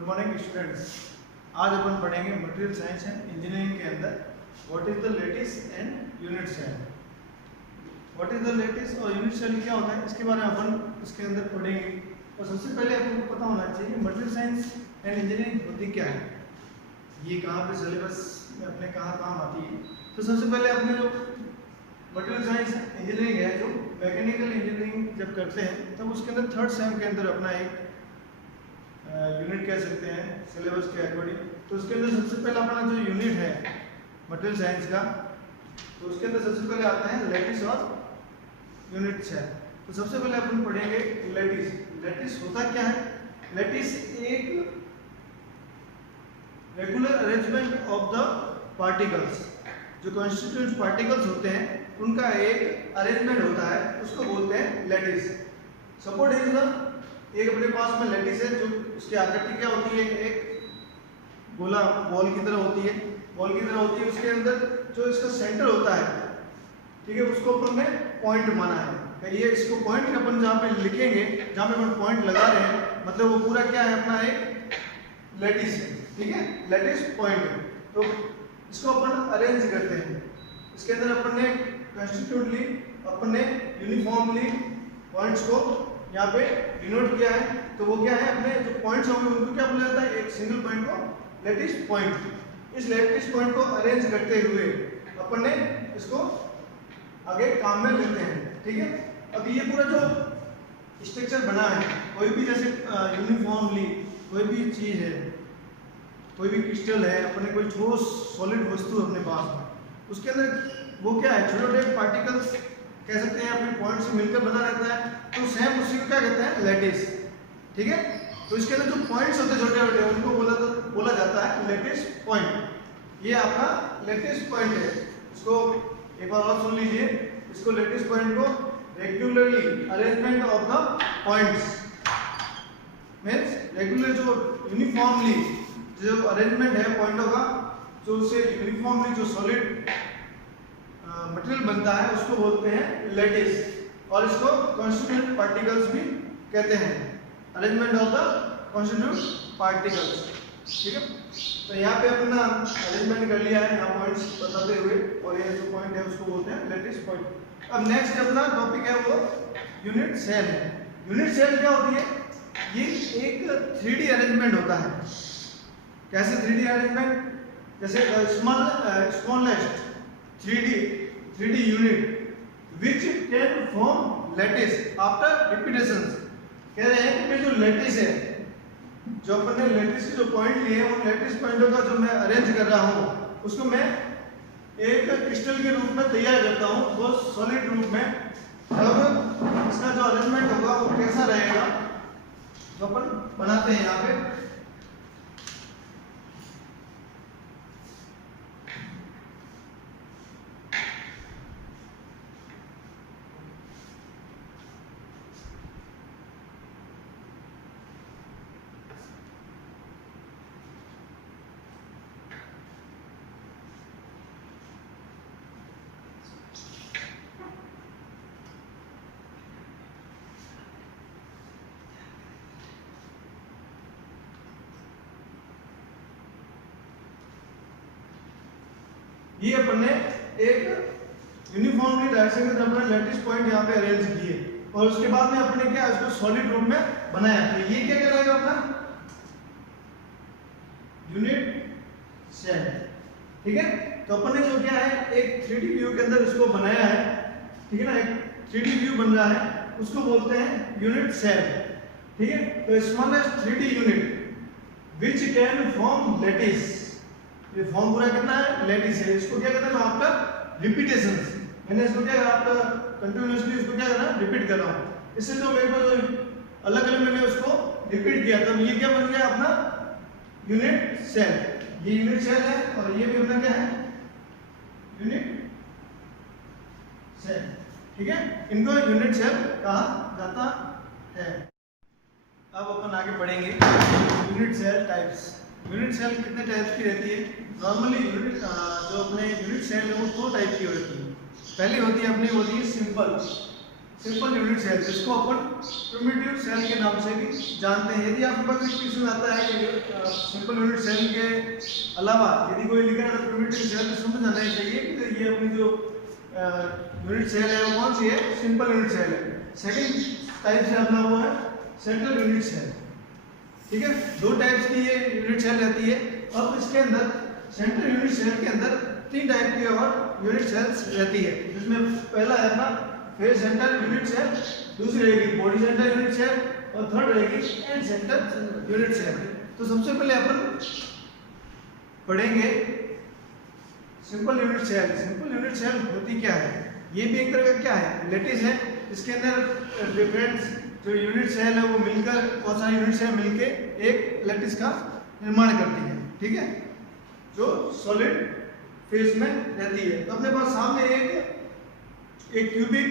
Good morning students. आज अपन पढ़ेंगे material science and engineering के अंदर what is the lattice and unit cell. What is the lattice और unit cell क्या होता है इसके बारे में अपन इसके अंदर पढ़ेंगे। और सबसे पहले अपन को पता होना चाहिए मटेरियल साइंस एंड इंजीनियरिंग होती क्या है, ये कहाँ पे सिलेबस में अपने कहाँ काम आती है। तो सबसे पहले अपने जो मटेरियल साइंस इंजीनियरिंग है, जो मैकेनिकल इंजीनियरिंग जब करते हैं तब उसके अंदर थर्ड सेम के अंदर अपना एक यूनिट कह सकते हैं सिलेबस के अकॉर्डिंग। तो उसके अंदर सबसे पहला अपना जो यूनिट है मटेरियल साइंस का, तो उसके अंदर सबसे पहले आता है लैटिस और यूनिट सेल। तो सबसे पहले अपन पढ़ेंगे लैटिस। लैटिस होता क्या है? लैटिस एक regular arrangement of the particles, जो कॉन्स्टिट्यूएंट पार्टिकल्स होते हैं उनका एक अरेंजमेंट होता है, उसको बोलते हैं लैटिस। सपोर्ट इज द एक अपने पास में लैटिस है, जो उसकी आकृति क्या होती है, एक गोला बॉल की तरह होती है, बॉल की तरह होती है। उसके अंदर जो इसका सेंटर होता है, ठीक है, उसको अपन ने पॉइंट माना है। ये इसको पॉइंट अपन जहाँ पे लिखेंगे, जहाँ पे अपन पॉइंट लगा रहे हैं, मतलब वो पूरा क्या है अपना एक लैटिस है, ठीक है, लैटिस पॉइंट है। तो इसको अपन अरेंज करते हैं। इसके अंदर अपन ने कंस्टिट्यूटली अपन ने यूनिफॉर्मली पॉइंट्स को यहाँ पे डिनोट किया है। तो वो क्या है, अपने जो पॉइंट्स होंगे उनको क्या बोला जाता है, एक सिंगल पॉइंट को लैटिस पॉइंट। इस लैटिस पॉइंट को अरेंज करते हुए अपन ने इसको आगे काम में लेते हैं, ठीक है। अब ये पूरा जो स्ट्रक्चर बना है, कोई भी जैसे यूनिफॉर्मली कोई भी चीज है, कोई भी क्रिस्टल है, अपने कोई ठोस सॉलिड वस्तु अपने पास में, उसके अंदर वो क्या है, छोटे छोटे पार्टिकल्स कह सकते हैं, अपने पॉइंट से मिलकर बना रहता है। तो सेम उसी को क्या कहते हैं, लैटिस, ठीक है। तो इसके अंदर जो पॉइंट्स होते हैं छोटे छोटे, उनको बोला जाता है लैटिस पॉइंट। ये आपका लैटिस पॉइंट है। इसको एक बार और सुन लीजिए, इसको लैटिस पॉइंट को regularly arrangement of the points means regular जो यूनिफॉर्मली जो अरेंजमेंट है पॉइंटों का, जो उससे यूनिफॉर्मली जो सॉलिड मटेरियल बनता है, उसको बोलते हैं लैटिस। और इसको कॉन्स्टिट्यूएंट पार्टिकल्स भी कहते हैं, arrangement of the constituent particles, ठीक है। तो यहाँ पे अपना अरेंजमेंट कर लिया है, यहाँ पॉइंट्स बताते हुए, और ये जो पॉइंट है उसको बोलते हैं लैटिस पॉइंट। अब नेक्स्ट अपना टॉपिक है वो यूनिट सेल है। यूनिट सेल क्या होती है? ये एक 3D अरेंजमेंट होता है। कैसे 3D अरेंजमेंट? जैसे smallest 3D unit which can form lattice after repetitions। कह रहे हैं कि जो लैटिस है, जो अपन ने लैटिस के जो पॉइंट लिए हैं, उन लैटिस पॉइंटों का जो मैं अरेंज कर रहा हूँ, उसको मैं एक क्रिस्टल के रूप में तैयार करता हूँ, वो सॉलिड रूप में। अब इसका जो अरेंजमेंट होगा वो कैसा रहेगा, जो अपन बनाते हैं यहाँ पे। ये अपन ने एक यूनिफॉर्मली डायरेक्शन के तरफ लैटिस पॉइंट यहाँ पे अरेंज किए, और उसके बाद में अपने क्या इसको सॉलिड रूप में बनाया। तो ये क्या कहलाएगा अपना यूनिट सेल, ठीक है। तो अपन ने जो क्या है, एक 3D व्यू के अंदर इसको बनाया है, ठीक है ना, एक 3D व्यू बन रहा है, उसको बोलते हैं यूनिट सेल, ठीक है। तो smallest 3D unit which can form lattice. ये फॉर्म पूरा कितना है, लैटिस है। इसको क्या कहते हैं, आफ्टर रिपीटेशंस। मैंने इसको क्या करा, आफ्टर कंटिन्यूअसली इसको क्या करा, रिपीट कर रहा हूँ। इससे जो मेरे को जो अलग अलग मैंने उसको रिपीट किया, तब ये क्या बन गया अपना यूनिट सेल। ये यूनिट सेल है, और ये भी अपना क्या है, यूनिट सेल, ठीक है। इनको यूनिट सेल कहा जाता है। अब अपन आगे पढ़ेंगे unit cell types. Unit cell कितने टाइप्स की रहती है? नॉर्मली यूनिट जो अपने यूनिट सेल है वो 2 टाइप की होती है। पहली होती है अपनी, होती है सिंपल। सिंपल यूनिट सेल, जिसको अपन प्रिमिटिव सेल के नाम से भी जानते हैं। यदि आपके पास क्वेश्चन आता है कि सिंपल यूनिट सेल के अलावा यदि कोई लिखा है तो प्रिमिटिव सेल, तो समझ आना ही चाहिए कि ये अपनी जो यूनिट सेल है वो कौन सी है, सिंपल यूनिट सेल है। सेकंड टाइप से अपना वो है सेंट्रल यूनिट सेल। ठीक है, दो टाइप्स की ये यूनिट सेल रहती है। अब इसके अंदर सेंट्रल यूनिट सेल के अंदर 3 टाइप की और यूनिट सेल्स रहती है, जिसमें पहला है अपना फेस सेंटर यूनिट सेल, दूसरी रहेगी बॉडी सेंटर यूनिट सेल और थर्ड रहेगी एंड सेंटर यूनिट सेल। तो सबसे पहले अपन पढ़ेंगे simple unit cell. Simple unit cell होती क्या है, ये भी एक तरह का क्या है, लेटिस है। इसके अंदर डिफरेंट जो यूनिट सेल है वो मिलकर, बहुत सारी यूनिट सेल मिलकर एक लेटिस का निर्माण करती है। ठीक है, जो सॉलिड फेस में रहती है। तो अपने पास सामने एक क्यूबिक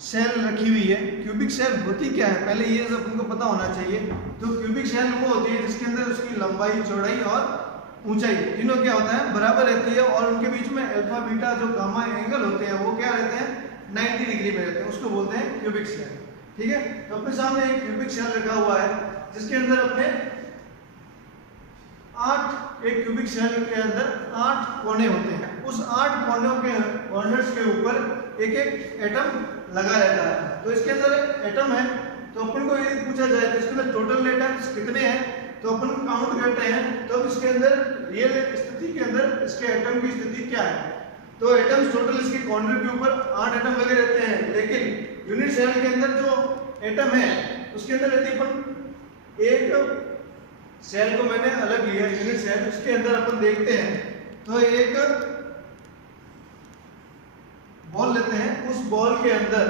सेल रखी हुई है। क्यूबिक सेल होती क्या है, पहले ये सब आपको पता होना चाहिए। तो क्यूबिक सेल वो होती है जिसके अंदर उसकी लंबाई, चौड़ाई और ऊंचाई तीनों क्या होता है, बराबर रहती है, और उनके बीच में अल्फा बीटा जो गामा एंगल होते हैं वो क्या रहते हैं, 90 डिग्री में रहते हैं। उसको बोलते हैं क्यूबिक सेल। ठीक है, तो अपने सामने एक क्यूबिक सेल रखा हुआ है जिसके अंदर अपने 8, एक क्यूबिक सेल के अंदर 8 कोने होते हैं। उस 8 कोनों के कॉर्नर्स के ऊपर एक एक एटम लगा रहता है। तो इसके अंदर एटम है, तो अपन को ये पूछा जाए तो इसके अंदर टोटल एटम्स कितने हैं, तो अपन काउंट करते हैं। तो इसके अंदर रियल स्थिति के अंदर इसके एटम की स्थिति क्या है, तो एटम्स टोटल इसके कॉर्नर के ऊपर 8 एटम लगे रहते हैं। लेकिन यूनिट सेल के अंदर जो एटम है उसके अंदर यदि अपन एक सेल को मैंने अलग लिया यूनिट सेल, उसके अंदर अपन देखते हैं तो एक बॉल लेते हैं। उस बॉल के अंदर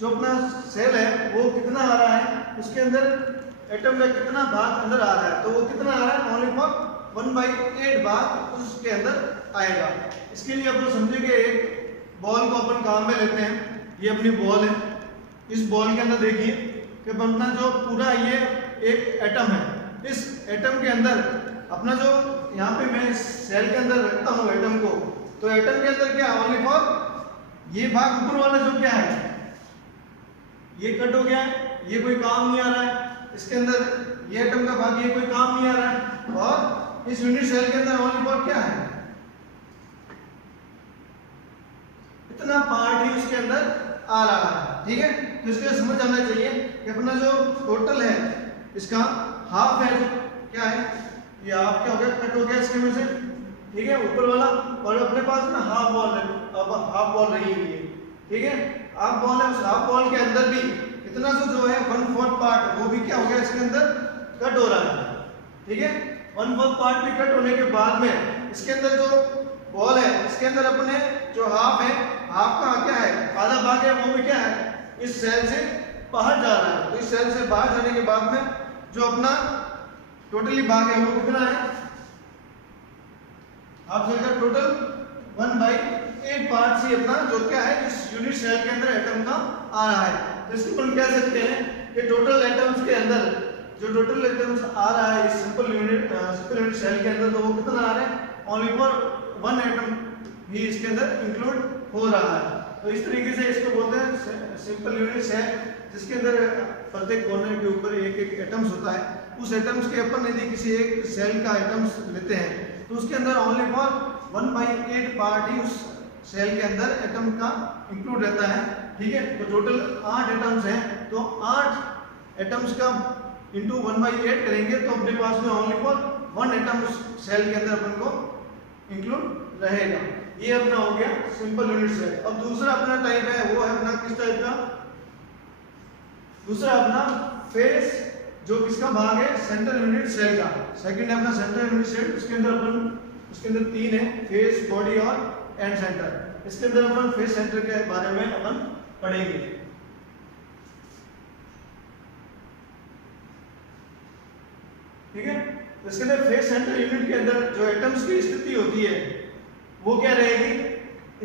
जो अपना सेल है वो कितना आ रहा है, उसके अंदर एटम का कितना भाग अंदर आ रहा है, तो वो कितना आ रहा है, ओनली फॉर 1/8 भाग उसके अंदर आएगा। इसके लिए अपन समझेंगे एक बॉल को अपन काम में लेते हैं। ये अपनी बॉल है, इस बॉल के अंदर देखिए कि अपना जो पूरा ये एक एटम है, इस एटम के अंदर अपना जो यहाँ पे मैं इस सेल के अंदर रखता हूँ एटम को, तो एटम के अंदर क्या ओनली फॉर ये भाग ऊपर वाला जो क्या है ये कट हो गया है, ये कोई काम नहीं आ रहा है। इसके अंदर ये एटम का भाग, ये कोई काम नहीं आ रहा है। और इस यूनिट सेल के अंदर ओनली फॉर क्या है, इतना पार्ट ही उसके अंदर आ रहा है। ठीक है, तो इसके समझ आना चाहिए कि अपना जो टोटल है इसका हाफ है, जो क्या है ये हाफ क्या हो गया, कट हो गया इसके में से। ठीक है, ऊपर वाला, और अपने पास ना हाफ बॉल है, अब हाफ बॉल रही हुई है। ठीक है, हाफ बॉल है, उस हाफ बॉल के अंदर भी इतना जो है 1/4 पार्ट वो भी क्या हो गया इसके अंदर कट हो रहा है। ठीक है, 1/4 पार्ट भी कट होने के बाद में इसके अंदर जो बॉल है इसके अंदर अपने जो हाफ है, हाफ का क्या है, आधा भाग है, वो भी क्या है इस सेल से बाहर जा रहा है। तो इस सेल से बाहर जाने के बाद में जो अपना टोटली भाग है वो कितना है, हाफ सेल का टोटल 1/8 पार्ट से अपना जो क्या है इस यूनिट सेल के अंदर एटम का आ रहा है। तो इसको हम कह सकते हैं कि टोटल एटम्स के अंदर जो टोटल एटम्स आ रहा है इस सिंपल यूनिट सेल के अंदर, तो वो कितना आ रहा है, ओनली फॉर 1 एटम ही इसके अंदर इंक्लूड हो रहा है। तो इस तरीके से इसको बोलते हैं सिंपल यूनिट सेल, जिसके अंदर प्रत्येक कॉर्नर के ऊपर एक एक एटम्स होता है। उस एटम्स के अपन यदि किसी एक सेल का एटम्स लेते हैं तो उसके अंदर ओनली फॉर 1/8 पार्ट ही उस सेल के अंदर एटम का इंक्लूड रहता है। ठीक है, तो टोटल 8 एटम्स हैं, तो 8 एटम्स का इंटू 1/8 करेंगे तो अपने पास में ओनली फॉर 1 एटम उस सेल के अंदर अपन को इंक्लूड रहेगा। ये अपना हो गया सिंपल यूनिट सेल। अब दूसरा अपना टाइप है, वो है अपना किस टाइप का, दूसरा अपना फेस, जो किसका भाग है, सेंट्रल यूनिट सेल का। सेकंड है अपना सेंट्रल यूनिट सेल, उसके अंदर 3 है, फेस, बॉडी और एंड सेंटर। इसके अंदर अपन फेस सेंटर के बारे में अपन पढ़ेंगे। ठीक है, तो इसके अंदर फेस सेंटर यूनिट के अंदर जो एटम्स की स्थिति होती है वो क्या रहेगी,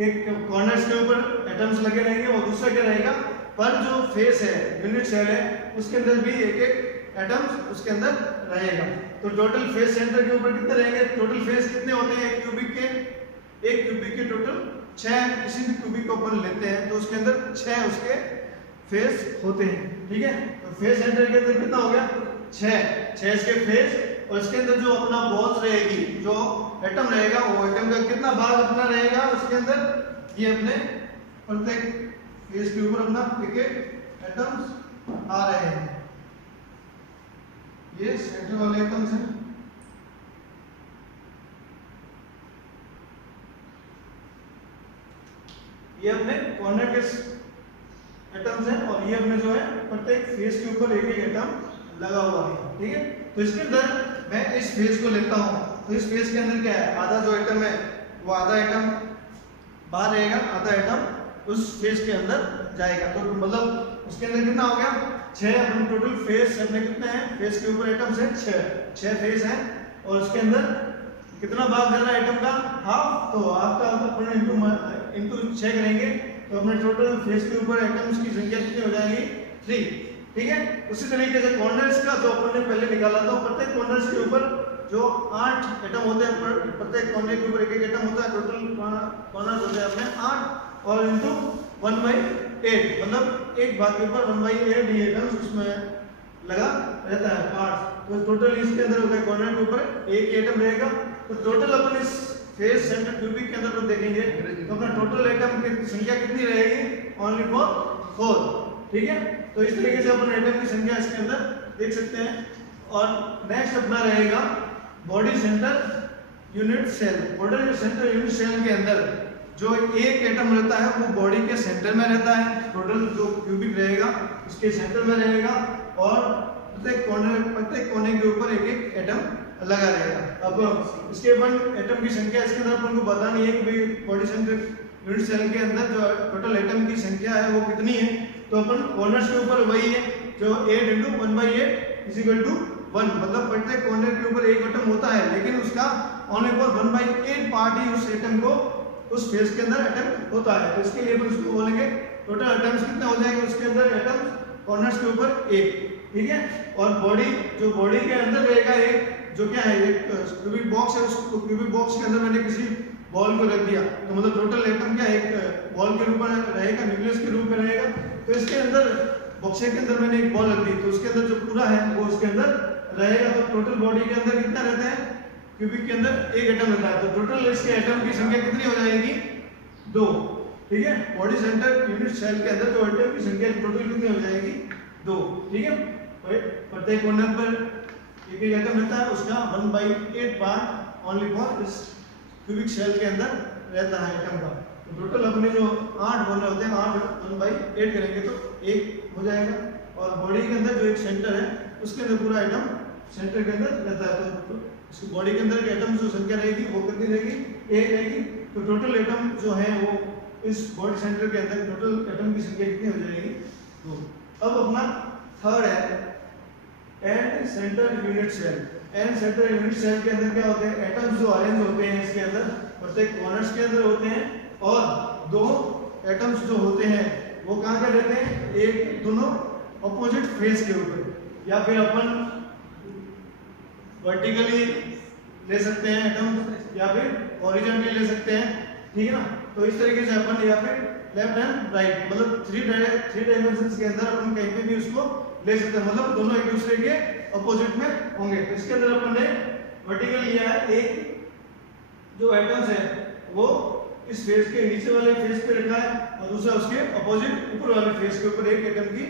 एक कॉर्नर्स के ऊपर एटम्स लगे रहेंगे, और दूसरा क्या रहेगा, पर जो फेस है यूनिट सेल है उसके अंदर भी एक एक एटम्स उसके अंदर रहेगा। तो टोटल फेस सेंटर के ऊपर कितने रहेंगे, टोटल फेस कितने होते हैं एक क्यूबिक के टोटल 6 किसी भी क्यूबिक को अपन लेते हैं तो उसके अंदर 6 उसके फेस होते हैं, ठीक है। तो फेस सेंटर के अंदर कितना हो गया 6 इसके फेस, और इसके अंदर जो अपना बॉल्स रहेगी, जो एटम रहेगा, वो एटम का कितना भाग अपना रहेगा उसके अंदर, ये अपने प्रत्येक फेस के ऊपर अपना एक एटम्स आ रहे हैं, ये सेंटर वाले एटम्स हैं। ये अपने कॉर्नर के एटम्स हैं, और ये अपने जो है प्रत्येक फेस के ऊपर एक एटम लगा हुआ है, ठीक है। तो इसके अंदर मैं इस फेस को लेता हूं, तो इस फेस के अंदर क्या है, आधा जो एटम है वो आधा एटम बाहर रहेगा, आधा एटम उस फेस के अंदर जाएगा। तो मतलब उसके अंदर कितना हो गया 6, अपने टोटल फेस अपने कितने हैं, फेस के ऊपर एटम्स हैं 6 फेस हैं, और उसके अंदर कितना भाग जा रहा है एटम का, हाफ। तो हाफ का अपन इनटू 6 करेंगे तो अपने टोटल फेस के ऊपर एटम्स की संख्या कितनी हो जाएगी 3, ठीक है। उसी तरीके से कॉर्नर्स का जो अपन ने पहले निकाला था, प्रत्येक कॉर्नर्स के ऊपर जो 8 एटम होते हैं, प्रत्येक कॉर्नर के ऊपर एक एटम होता है, टोटल कॉर्नर्स होते हैं अपने 8 और इनटू 1/8, मतलब एक भाग के ऊपर 1/8 ये एटम्स उसमें लगा रहता है पार्ट्स। तो टोटल इसके अंदर हो गया कॉर्नर के ऊपर एक एटम रहेगा। तो टोटल अपन इस फेस सेंटर क्यूबिक के अंदर तो देखेंगे तो अपना टोटल एटम की संख्या कितनी रहेगी, ओनली फॉर 4, ठीक है। तो इस तरीके से अपन एटम की संख्या इसके अंदर देख सकते हैं। और नेक्स्ट अपना रहेगा body centre unit cell. Body centre unit cell के अंदर जो एक एटम रहता है वो बॉडी के सेंटर में रहता है, टोटल जो क्यूबिक रहेगा उसके सेंटर में रहेगा, और प्रत्येक कोने के ऊपर एक एटम लगा रहेगा। अब इसके अपन एटम की संख्या इसके अंदर अपन को बतानी है कि भाई बॉडी सेंटर यूनिट सेल के अंदर जो टोटल एटम की संख्या है वो कितनी है। तो अपन कॉर्नर्स के ऊपर वही है जो 8 × 1/8 = 1, मतलब प्रत्येक कॉर्नर के ऊपर एक एटम होता है, लेकिन उसका ओनली फॉर 1/8 पार्ट ही उस एटम को उस फेस के अंदर एटम होता है। तो इसके लिए अपन उसको बोलेंगे टोटल एटम्स कितने हो जाएंगे उसके अंदर एटम्स कॉर्नर्स के ऊपर 1, ठीक है। और बॉडी जो बॉडी के अंदर रहेगा एक जो क्या है एक क्यूबिक बॉक्स है, उस क्यूबिक बॉक्स के अंदर मैंने किसी बॉल को रख दिया, तो मतलब टोटल एटम क्या एक बॉल के रूप में रहेगा, न्यूक्लियस के रूप में रहेगा। तो इसके अंदर बॉक्से के अंदर मैंने एक बॉल रख दी, तो उसके अंदर जो पूरा है वो उसके अंदर रहेगा। तो टोटल बॉडी के अंदर कितना रहता है, क्यूबिक के अंदर एक एटम रहता है, तो टोटल इसके एटम की संख्या कितनी हो जाएगी 2, ठीक है। बॉडी सेंटर यूनिट सेल के अंदर जो एटम की संख्या टोटल कितनी हो जाएगी 2, ठीक है। प्रत्येक कॉर्नर पर एक एटम रहता है, उसका 1/8 पार्ट ओनली फॉर इस क्यूबिक सेल के अंदर रहता है एटम का। तो टोटल अपने जो 8 कॉर्नर होते हैं 8 1/8 करेंगे तो 1 हो जाएगा। और बॉडी के अंदर जो एक सेंटर है उसके अंदर पूरा एटम सेंटर के अंदर रहता है, तो इसकी बॉडी के अंदर एटम जो संख्या रहेगी वो कितनी रहेगी 1 रहेगी। तो टोटल एटम जो है वो इस बॉडी सेंटर के अंदर टोटल एटम की संख्या कितनी हो जाएगी 2। अब अपना थर्ड है end centre unit cell. End centre unit cell के अंदर क्या होते हैं, एटम्स जो अरेंज होते हैं इसके अंदर प्रत्येक कॉर्नर्स के अंदर होते हैं, और 2 एटम्स जो होते हैं वो कहाँ पर रहते हैं, एक दोनों अपोजिट फेस के ऊपर, या फिर अपन वर्टिकली ले सकते हैं एटम्स या फिर हॉरिजॉन्टली ले सकते हैं, ठीक है ना। तो इस तरीके से अपन या फिर लेफ्ट एंड राइट मतलब 3 डायमेंशंस के अंदर अपन कहीं पे भी उसको ले सकते हैं, मतलब दोनों एक दूसरे के अपोजिट में होंगे। तो इसके अंदर अपन ने वर्टिकल लिया है, एक जो एटम्स है वो इस फेस के नीचे वाले फेस पे रखा है, और दूसरा उसके अपोजिट ऊपर वाले फेस के ऊपर एक एटम की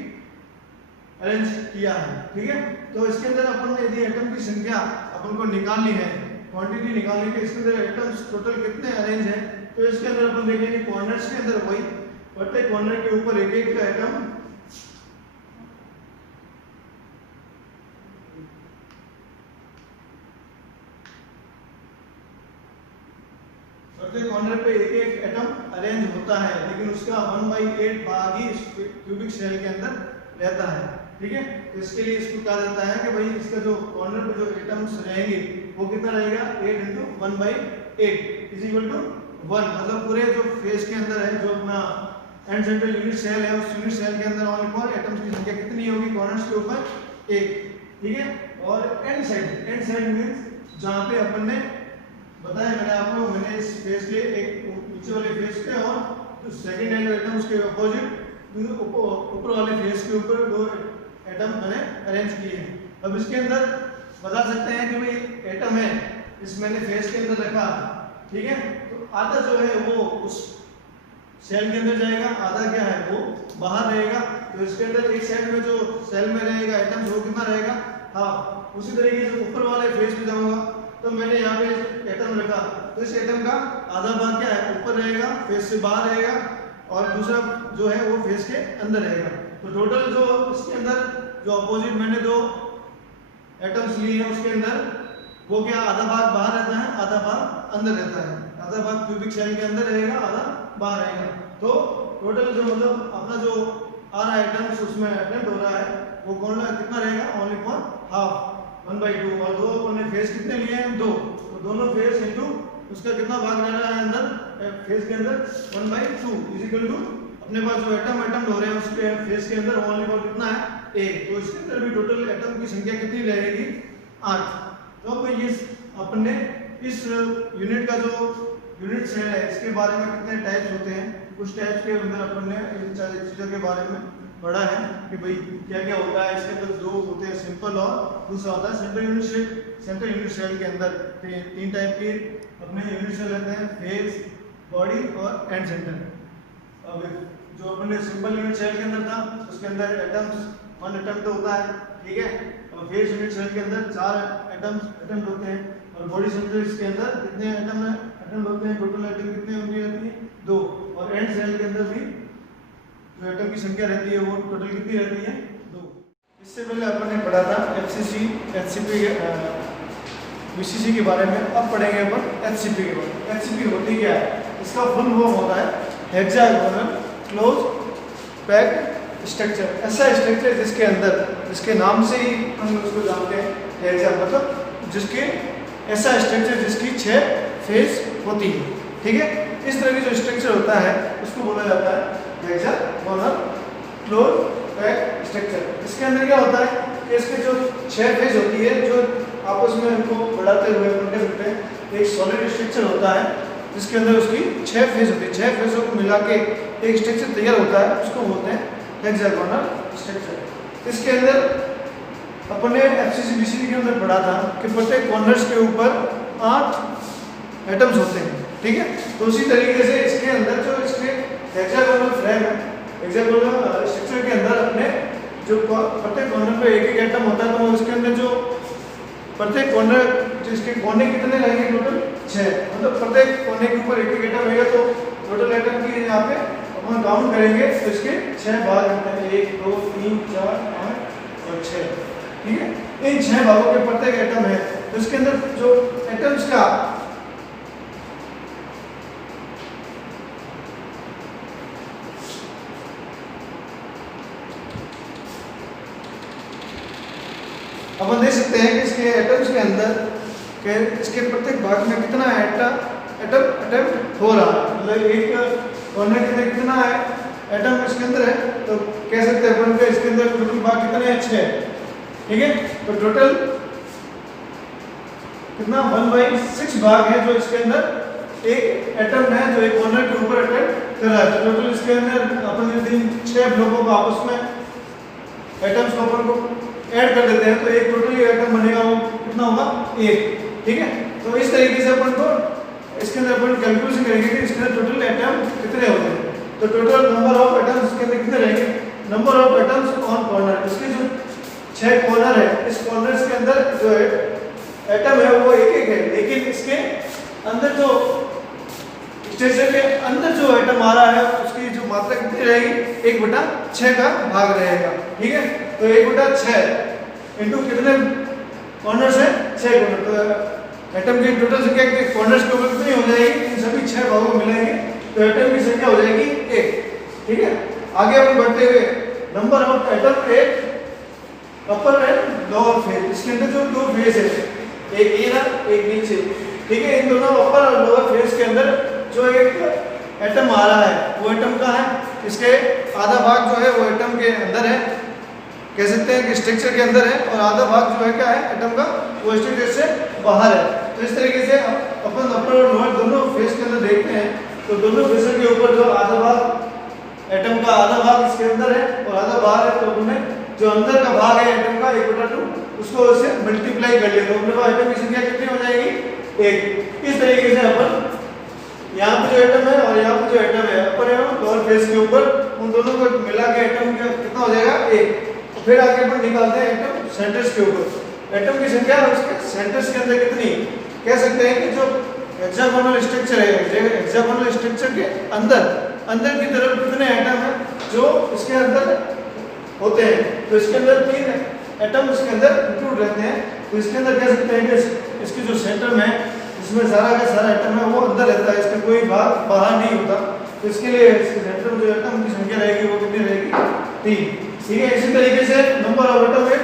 अरेंज किया है, ठीक है। तो इसके अंदर अपन ने यदि एटम की संख्या अपन को निकालनी है, क्वांटिटी निकालनी है, इसके अंदर एटम्स टोटल कितने अरेंज हैं, तो इसके अंदर अपन देखेंगे कॉर्नर्स के अंदर वही प्रत्येक कॉर्नर के ऊपर एक एक का एटम प्रत्येक कॉर्नर पे एक एक एटम अरेंज होता है, लेकिन उसका 1/8 भाग ही क्यूबिक सेल के अंदर रहता है, ठीक है। तो इसके लिए इसको कहा जाता है कि भाई इसका जो कॉर्नर पे जो एटम्स रहेंगे वो कितना रहेगा 8 × 1/8 = 1, मतलब पूरे जो फेस के अंदर है जो अपना एंड सेंटर यूनिट सेल है उस यूनिट सेल के अंदर ओनली फॉर एटम्स की संख्या कितनी होगी कॉर्नर्स के ऊपर 1, ठीक है। और एंड साइड मींस जहां पे अपन ने बताया मैंने आपको, मैंने इस फेस के एक नीचे वाले फेस पे, और जो सेकंड एंड एटम उसके अपोजिट ऊपर वाले फेस के ऊपर दो एटम मैंने अरेंज किए हैं। अब इसके अंदर बता सकते हैं कि भाई एटम है, इस मैंने फेस के अंदर रखा, ठीक है, तो आधा जो है वो उस सेल के अंदर जाएगा, आधा क्या है वो बाहर रहेगा। तो इसके अंदर एक साइड में जो सेल में रहेगा एटम वो कितना रहेगा, हाफ। उसी तरीके से ऊपर वाले फेस पे जाऊंगा तो मैंने यहाँ पे एटम रखा, तो इस एटम का आधा भाग क्या है ऊपर रहेगा, फेस से बाहर रहेगा, और दूसरा जो है वो फेस के अंदर रहेगा। तो टोटल जो इसके अंदर जो अपोजिट मैंने दो एटम्स लिए हैं उसके अंदर वो क्या आधा भाग बाहर रहता है, आधा भाग अंदर रहता है। आधा भाग क्यूबिक सेल के अंदर रहेगा, आधा बाहर रहेगा। तो टोटल जो मतलब अपना जो आ रहा है एटम्स उसमें अटेम्प्ट हो रहा है वो कौन कितना रहेगा, ओनली फॉर हाफ 1/2। और दो अपने फेस कितने लिए हैं, दो, तो दोनों फेस इंटू उसका कितना भाग रह रहा है अंदर फेस के अंदर 1/2 इजिकल टू अपने पास जो एटम हो रहे हैं उसके फेस के अंदर ओनली फॉर कितना है, 1। तो इसके अंदर भी टोटल एटम की संख्या कितनी रहेगी, 8। तो अब ये अपने इस यूनिट का जो यूनिट सेल है इसके बारे में कितने टाइप्स होते हैं, कुछ टाइप्स के अंदर अपन ने इन चीज़ों के बारे में पढ़ा है कि भाई क्या क्या होता है। इसके अंदर दो होते हैं, सिंपल और दूसरा होता है central unit cell. Central unit cell के अंदर तीन टाइप के अपने यूनिट सेल रहते हैं, फेस, बॉडी और एंड सेंटर। अब जो अपने सिंपल यूनिट सेल के अंदर था उसके अंदर एटम्स 1 एटम तो होता है, ठीक है। और फेस यूनिट सेल के अंदर 4 एटम होते हैं, और बॉडी सेंटर के अंदर कितने एटम होते हैं, टोटल एटम कितने होंगे रहती है, 2। और एंड सेल के अंदर भी जो एटम की संख्या रहती है वो टोटल कितनी रहती है, 2। इससे पहले अपन ने पढ़ा था एफसीसी, एचसीपी, वीसीसी के बारे में। अब पढ़ेंगे अपन एचसीपी के बारे में। एचसीपी होती क्या है, इसका फुल फॉर्म होता है हेक्सागोनल क्लोज पैक्ड स्ट्रक्चर। ऐसा स्ट्रक्चर जिसके अंदर, जिसके नाम से ही हम उसको जानते हैं हेक्सा, मतलब जिसके ऐसा स्ट्रक्चर जिसकी 6 फेस होती है, ठीक है। इस तरह की जो स्ट्रक्चर होता है उसको बोला जाता है हेक्सागोनल क्लोज पैक्ड स्ट्रक्चर। इसके अंदर क्या होता है कि इसके जो 6 फेस होती है जो आपस में उनको बढ़ाते हुए मिलते हैं, एक सॉलिड स्ट्रक्चर होता है जिसके अंदर उसकी 6 फेस होती है। 6 फेसों को मिला के एक स्ट्रक्चर तैयार होता है, उसको बोलते हैं हेक्सागोनल स्ट्रक्चर। इसके अंदर अपने एफसीसी बीसीसी के अंदर पढ़ा था कि प्रत्येक कॉर्नर्स के ऊपर 8 एटम्स होते हैं, ठीक है। तो उसी तरीके से इसके अंदर जो इसके हेक्सागोनल फ्रेम है, हेक्सागोनल स्ट्रक्चर के अंदर अपने जो प्रत्येक कॉर्नर पे एक एटम होता है, तो इसके अंदर जो प्रत्येक कॉर्नर जिसके कोने कितने रहेंगे, टोटल 6। मतलब प्रत्येक कोने के ऊपर एक एटम रहेगा, तो टोटल एटम की यहाँ पे अपन काउंट करेंगे तो इसके 6 भाग होते हैं, 1 2 3 4 5 और 6, ठीक है। इन 6 भागों के प्रत्येक एटम है, तो इसके अंदर जो एटम्स का अपन देख सकते हैं कि इसके एटम्स के अंदर के इसके प्रत्येक भाग में कितना एटम अटेम्प्ट हो रहा है, मतलब एक कॉर्नर के अंदर कितना है एटम इसके अंदर है, तो कह सकते हैं अपन के इसके अंदर टोटल भाग कितने हैं, 6, ठीक है। तो टोटल कितना 1/6 भाग है जो इसके अंदर एक एटम है जो एक कॉर्नर के ऊपर अटेम्प्ट कर रहा है। तो टोटल इसके अंदर अपन यदि 6 ब्लॉकों को आपस में एटम्स को अपन को ऐड कर देते हैं तो एक टोटल एटम बनेगा, वो कितना होगा, 1, ठीक है। तो इस तरीके से अपन को इसके अंदर अपन कैलकुलेशन करेंगे कि इसके अंदर टोटल एटम कितने होते हैं। तो टोटल नंबर ऑफ एटम्स इसके अंदर कितने रहेंगे, number of atoms on corner, इसके जो 6 कॉर्नर है, इस कॉर्नर्स के अंदर जो है एटम है वो एक है, लेकिन इसके अंदर जो स्ट्रक्चर के अंदर जो एटम आ रहा है उसकी जो मात्रा कितनी रहेगी, 1/6 का भाग रहेगा, ठीक है। तो 1/6 इंटू कितने कॉर्नर्स है, 6 कॉर्नर, तो एटम की टोटल संख्या के कॉर्नर्स के ऊपर कितनी हो जाएगी, इन सभी 6 भागों को मिलाएंगे तो एटम की संख्या हो जाएगी 1, ठीक है। आगे हम बढ़ते हुए नंबर ऑफ एटम एक अपर एंड लोअर फेज, इसके अंदर जो 2 फेज है, एक ये ना एक नीचे, ठीक है। इन दोनों अपर और लोअर फेज के अंदर जो एक एटम आ रहा है वो एटम का है, इसके आधा भाग जो है वो एटम के अंदर है, कह सकते हैं कि स्ट्रक्चर के अंदर है, और आधा भाग जो है क्या है एटम का, वो स्ट्रक्चर से बाहर है। तो इस तरीके से अपन अपर और लोअर दोनों फेज के अंदर देखते हैं तो दोनों फिशर के ऊपर जो आधा भाग एटम का आधा भाग इसके अंदर है और आधा बाहर है, तो हमने जो अंदर का भाग है एटम का 1/2 उसको उससे मल्टीप्लाई कर लिया, तो अपने पास एटम की संख्या कितनी हो जाएगी? 1। इस तरीके से अपन यहाँ पे जो एटम है और यहाँ पे जो एटम है अपर एवं लोअर फेस के ऊपर उन दोनों को मिला के एटम का कितना हो जाएगा? 1। फिर आगे अपन निकालते हैं एटम सेंटर्स के ऊपर। एटम की संख्या उसके सेंटर्स के अंदर कितनी? कह सकते हैं कि जो हेक्सागोनल स्ट्रक्चर है, हेक्सागोनल स्ट्रक्चर के अंदर की तरफ कितने एटम है जो इसके अंदर होते हैं? तो इसके अंदर 3 एटम इसके अंदर इंक्लूड रहते हैं। तो इसके अंदर कह सकते हैं कि इसकी जो सेंटर में इसमें सारा का सारा एटम है वो अंदर रहता है, इसका कोई भाग बाहर नहीं होता। तो इसके लिए इसके सेंटर में जो एटम की संख्या रहेगी वो कितनी रहेगी? 3। ठीक है। इसी तरीके से number of atom at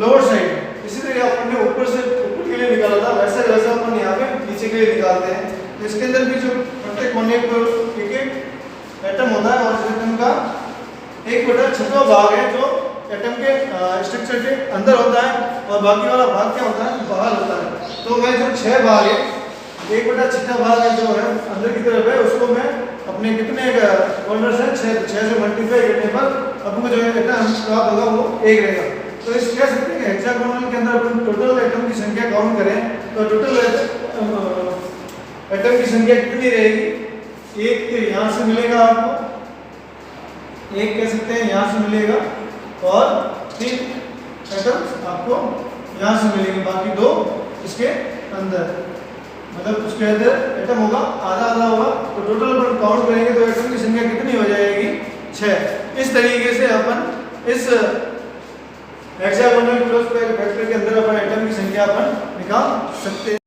lower side, इसी तरीके अपन ने ऊपर से ऊपर के लिए निकाला था, वैसा अपन यहाँ पे नीचे के लिए निकालते हैं। तो इसके अंदर भी जो प्रत्येक कोने पर एक एटम होता है और इस एटम का 1/6 भाग है जो एटम के स्ट्रक्चर के अंदर होता है और बाकी वाला भाग क्या होता है? बाहर होता है। तो मैं जो 6 भाग है 1/6 भाग है जो है अंदर की तरफ है उसको मैं अपने कितने कॉर्नर से 6 से मल्टीप्लाई करने पर अपन को जो एटम प्राप्त होगा वो 1 रहेगा। तो इस कह सकते हैं कि हेक्सागोनल के अंदर अपन टोटल एटम की संख्या काउंट करें तो टोटल एटम की संख्या कितनी रहेगी? 1 तो यहाँ से मिलेगा आपको, 1 कह सकते हैं यहाँ से मिलेगा और 3 एटम्स आपको यहाँ से मिलेंगे, बाकी 2 इसके अंदर, मतलब उसके अंदर एटम होगा आधा होगा। तो टोटल अपन काउंट करेंगे तो एटम की संख्या कितनी हो जाएगी? 6। इस तरीके से अपन इस हेक्सागोनल क्लोज पैक्ड वेक्टर के अंदर अपन एटम की संख्या अपन निकाल सकते हैं।